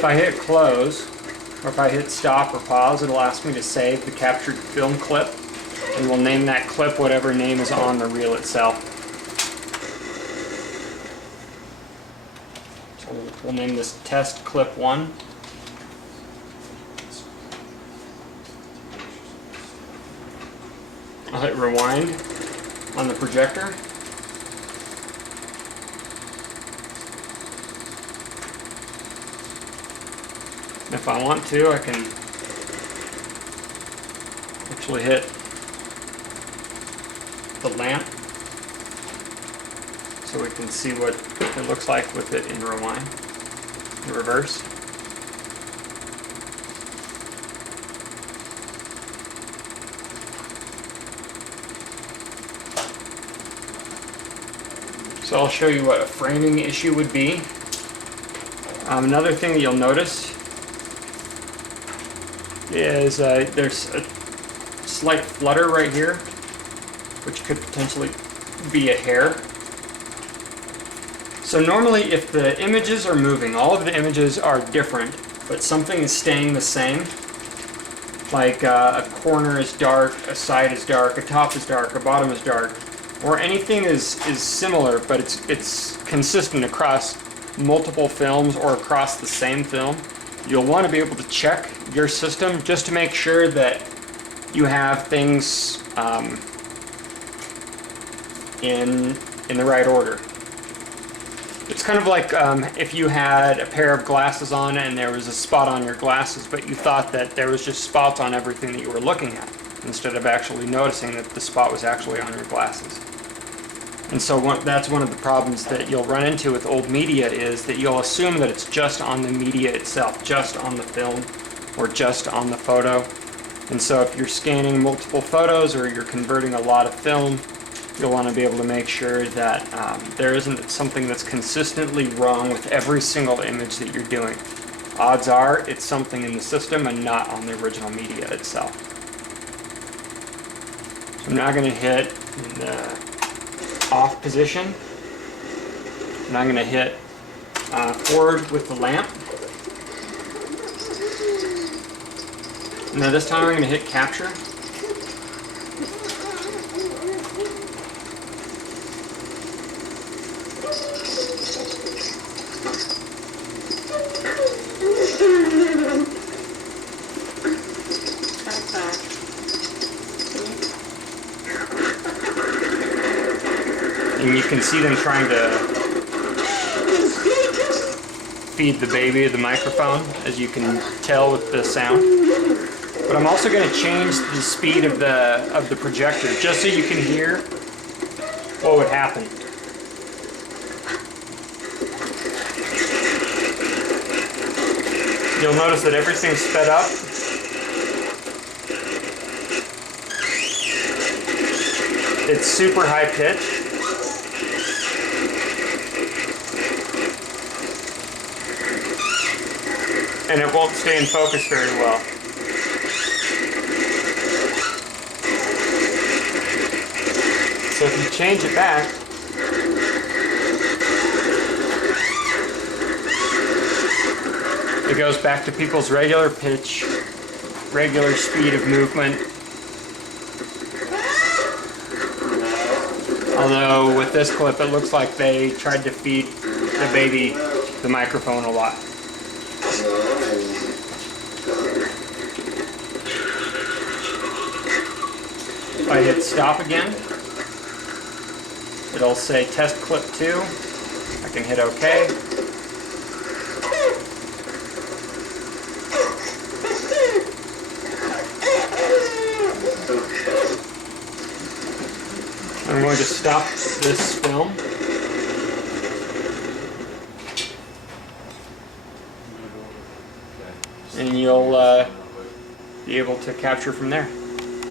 If I hit close, or if I hit stop or pause, it'll ask me to save the captured film clip, and we'll name that clip whatever name is on the reel itself. So we'll name this test clip 1. I'll hit rewind on the projector. If I want to, I can actually hit the lamp so we can see what it looks like with it in rewind, in reverse. So I'll show you what a framing issue would be. Another thing that you'll notice is there's a slight flutter right here, which could potentially be a hair. So normally if the images are moving, all of the images are different, but something is staying the same, like a corner is dark, a side is dark, a top is dark, a bottom is dark, or anything is similar, but it's consistent across multiple films or across the same film, you'll want to be able to check your system just to make sure that you have things in the right order. It's kind of like if you had a pair of glasses on and there was a spot on your glasses, but you thought that there was just spots on everything that you were looking at, instead of actually noticing that the spot was actually on your glasses. And so that's one of the problems that you'll run into with old media, is that you'll assume that it's just on the media itself, just on the film, or just on the photo. And so if you're scanning multiple photos or you're converting a lot of film, you'll want to be able to make sure that there isn't something that's consistently wrong with every single image that you're doing. Odds are it's something in the system and not on the original media itself. So I'm now going to hit the off position, and I'm going to hit forward with the lamp. Now this time I'm going to hit capture. And you can see them trying to feed the baby the microphone, as you can tell with the sound. But I'm also going to change the speed of the projector, just so you can hear what would happen. You'll notice that everything's sped up. It's super high pitched. And it won't stay in focus very well. So if you change it back, it goes back to people's regular pitch, regular speed of movement. Although with this clip it looks like they tried to feed the baby the microphone a lot. If I hit stop again, it'll say test clip 2. I can hit OK. I'm going to stop this film. And you'll be able to capture from there.